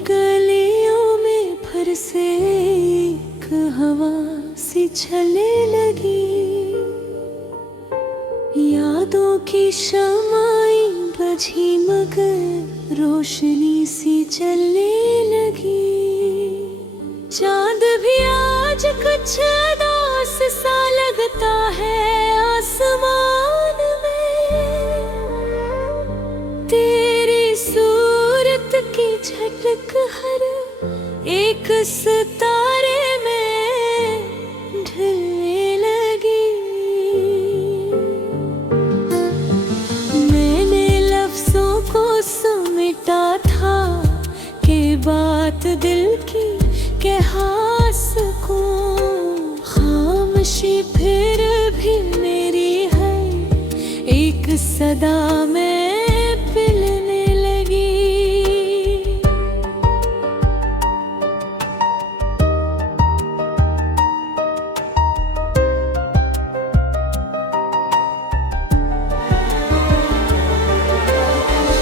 गलियों में फिर से एक हवा सी चलने लगी। यादों की शमाई बझी मगर रोशनी सी चलने लगी। चांद भी आज कुछ उदास सा लगता है आसमान में। तेरी सूरत की झलक हर एक सितारे में ढलने लगी। मैंने लफ्जों को समेटा था कि बात दिल की कह सकूं। खामोशी फिर भी मेरी है एक सदा में पिलने लगी।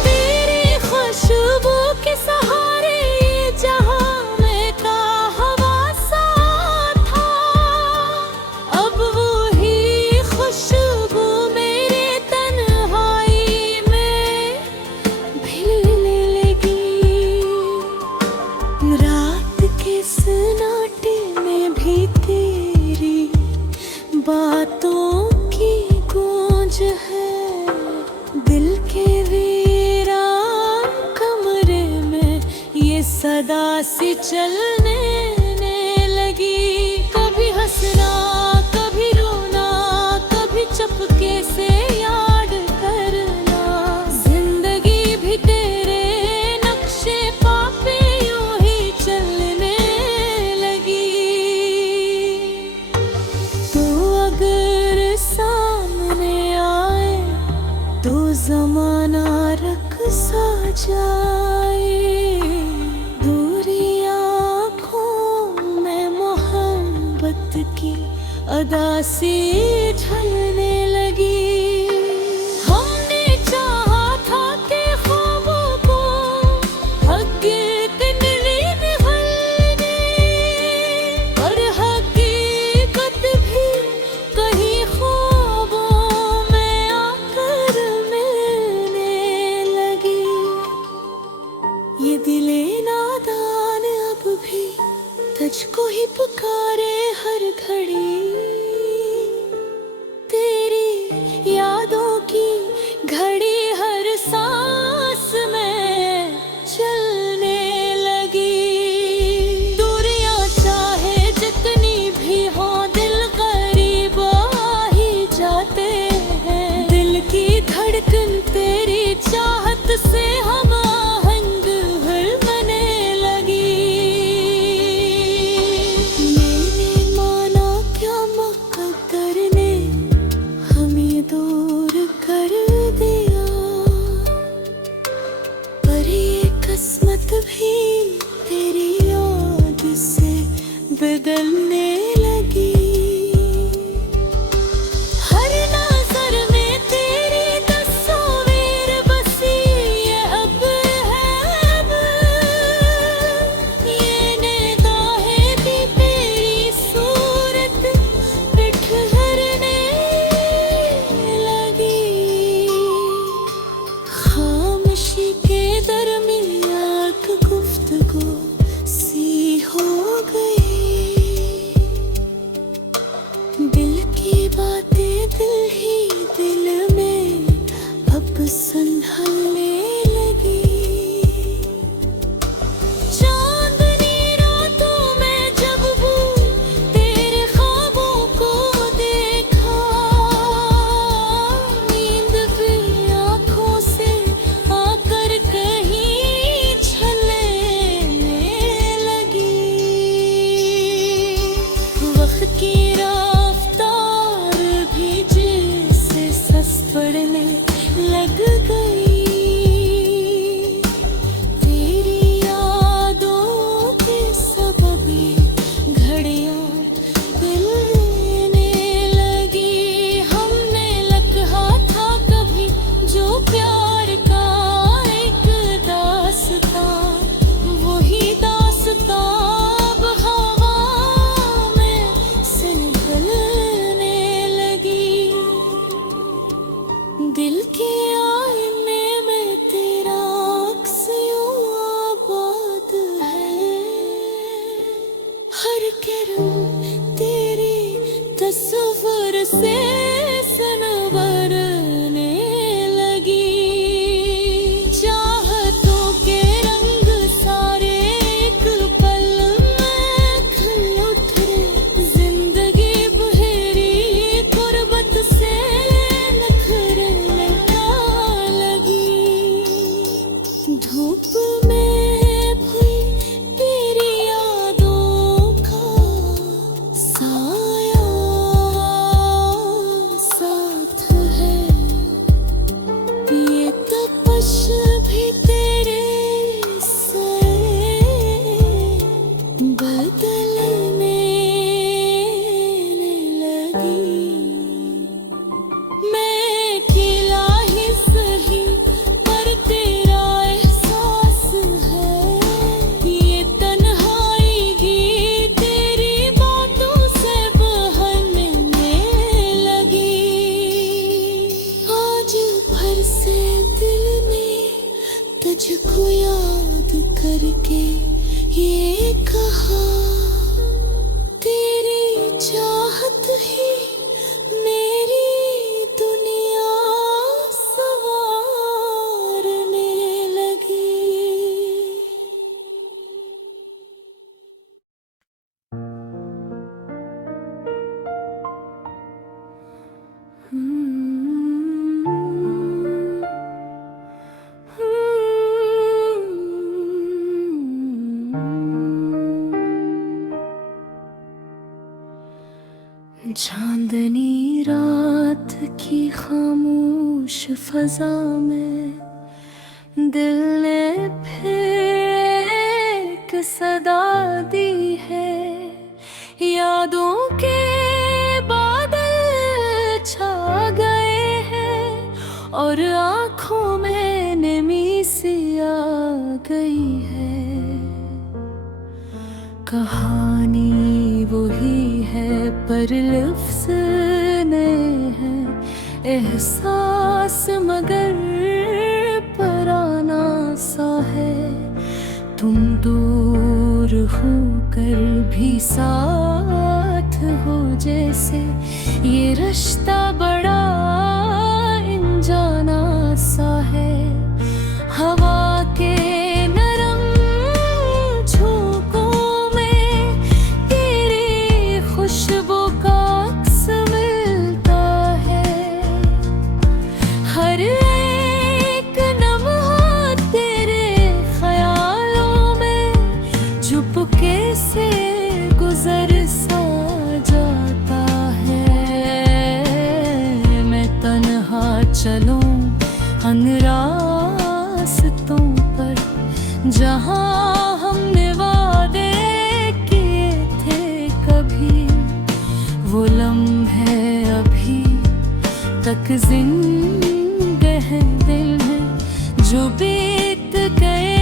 तेरी खुशबू के सहारे ये जहां में का हवा सा था। अब वही खुशबू मेरे तन्हाई में भिलने लगी। रात के सन्नाटे में भी तेरी बातों की गूंज है। दिल के वीरान कमरे में ये सदा सी चलने लगी। कभी हंसना कभी रोना कभी चुपके से याद करना। जिंदगी भी तेरे नक्शे पापे यूं ही चलने लगी। तो अगर सामने आए तो जमाना रख सा जाए। दूरी आँखों में मोहब्बत की अदा सी ढलने लगी। हमने चाहा था कि ख्वाबों को हकीकत निभलने, और हकीकत भी कहीं ख्वाबों में आकर मिलने लगी। ये दिले नादान अब भी तुझको ही पुकारे हर घड़ी। तेरी यादों की घड़ी हर सांस में चलने लगी। दूरियां चाहे जितनी भी हो दिल करीब आ ही जाते हैं। दिल की धड़कन तेरी चाहत से हम आहंग हरमने लगी। मैंने माना क्या मुकद्दर ने हमें दूर कर दिया, पर ये किस्मत भी तेरी याद से बदलने लगी। हर नजर में तेरी तस्वीर बसी ये अब है अब। ये निगाहें भी तेरी सूरत पे ठहरने लगी। खामोशी के दरमियाँ एक गुफ्तगू सी हो गई। ये कहा तेरी चाहत ही मेरी दुनिया संवारने लगी। चांदनी रात की खामोश फजा में दिल ने फिर एक सदा दी है। यादों के बादल छा गए हैं और आँखों में नमी सी आ गई है। कहानी वही है पर लफ्ज़ नए हैं, एहसास मगर पराना सा है। तुम दूर हो कर भी साथ हो जैसे, ये रिश्ता बड़ा अनजाना सा है। हवा के से गुजर सा जाता है। मैं तन्हा चलूं अन रास्तों पर, जहां हमने वादे किए थे कभी। वो लम्हे अभी तक जिंदा हैं दिल में, जो बीत गए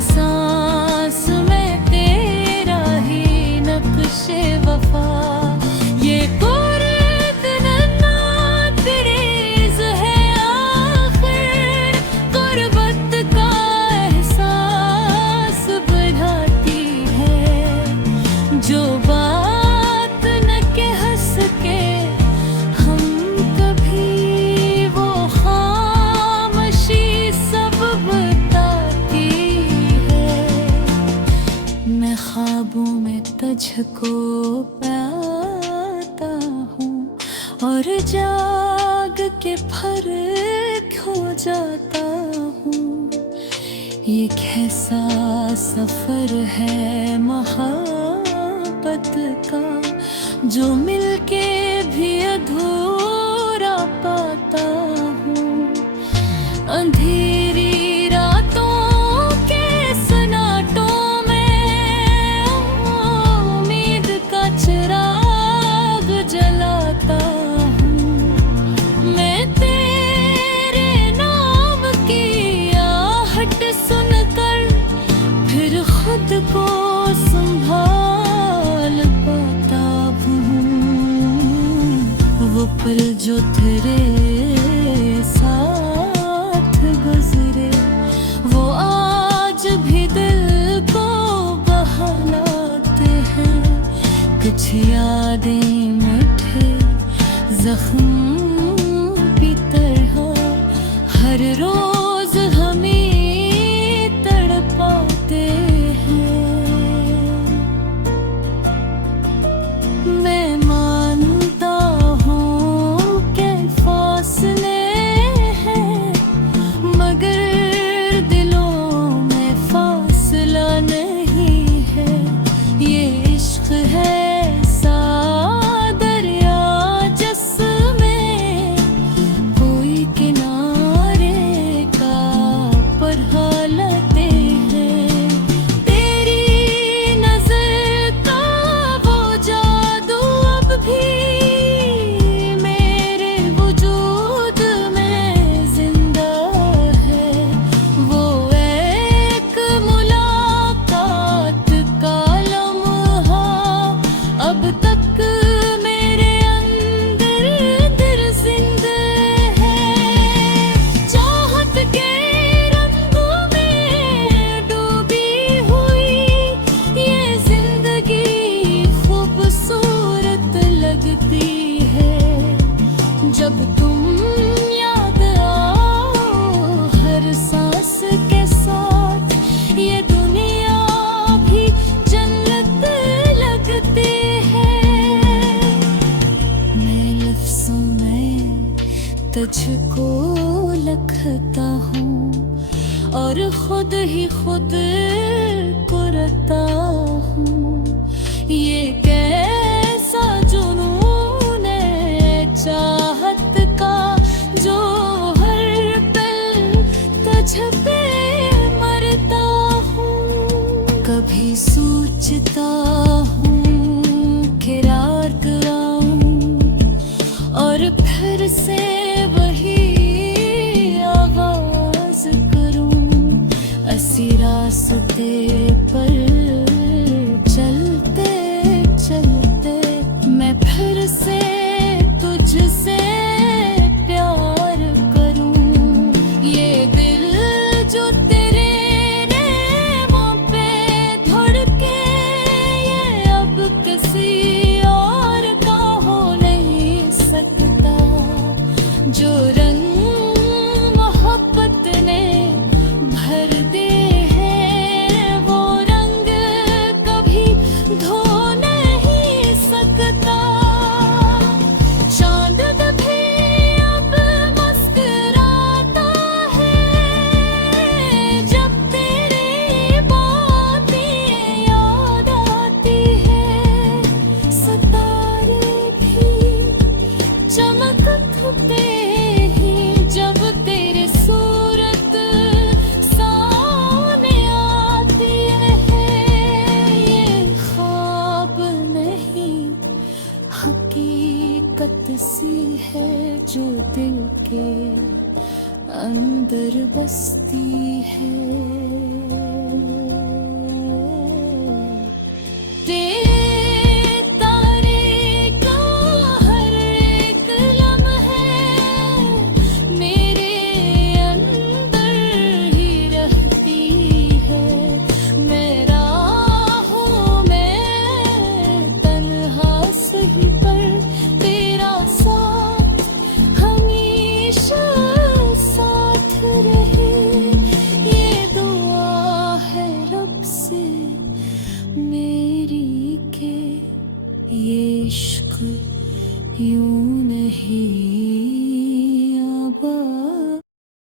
सांस में तेरा ही नक्शे वफा। ये कुर्त नन्ना तेरीज़ है आखिर, गुर्बत का एहसास बढ़ाती है। जो बात न कह सके हम कभी, वो खामोशी सब बताती। मैं ख्वाबों में तुझको पाता हूँ और जाग के फिर खो जाता हूँ। ये कैसा सफर है मोहब्बत का, जो मिलके भी अधूरा पाता हूँ। अंधेरी खुद को संभाल पाता हूँ। वो पल जो तेरे साथ गुजरे, वो आज भी दिल को बहलाते हैं। कुछ यादें मीठे जख्म की तरह हर रोज हमें तड़पाते हैं। मैं मानता हूँ कि फासले हैं, मगर दिलों में फासला नहीं है। ये इश्क है दरिया जिसमें कोई किनारे जब तुम याद आओ हर सांस के साथ, ये दुनिया भी जन्नत लगती है। मैं लफ्ज़ों में तुझको लिखता हूँ और खुद ही खुद को रता हूँ। ये कैसा जुनून है चाहत का, जो हर पल तुझ पे मरता हूँ। कभी सोचता हूँ कि रात आऊं और फिर से वही आगाज करूं। ऐसी रास्ते पर चलते चलते मैं फिर से तुझसे प्यार करूं। ये दिल जो तेरे नेमों पे धड़के, ये अब किसी और का हो नहीं सकता। जो रंग मोहब्बत ने भर दे हैं, वो रंग कभी धो नहीं सकता। चांद भी अब मुस्कुराता है, जब तेरी बातें याद आती है। सितारे भी चमक उठते हैं, जब तेरी सूरत सामने आती है। ये ख्वाब नहीं हकीकत सी है, जो दिल के अंदर बसती है।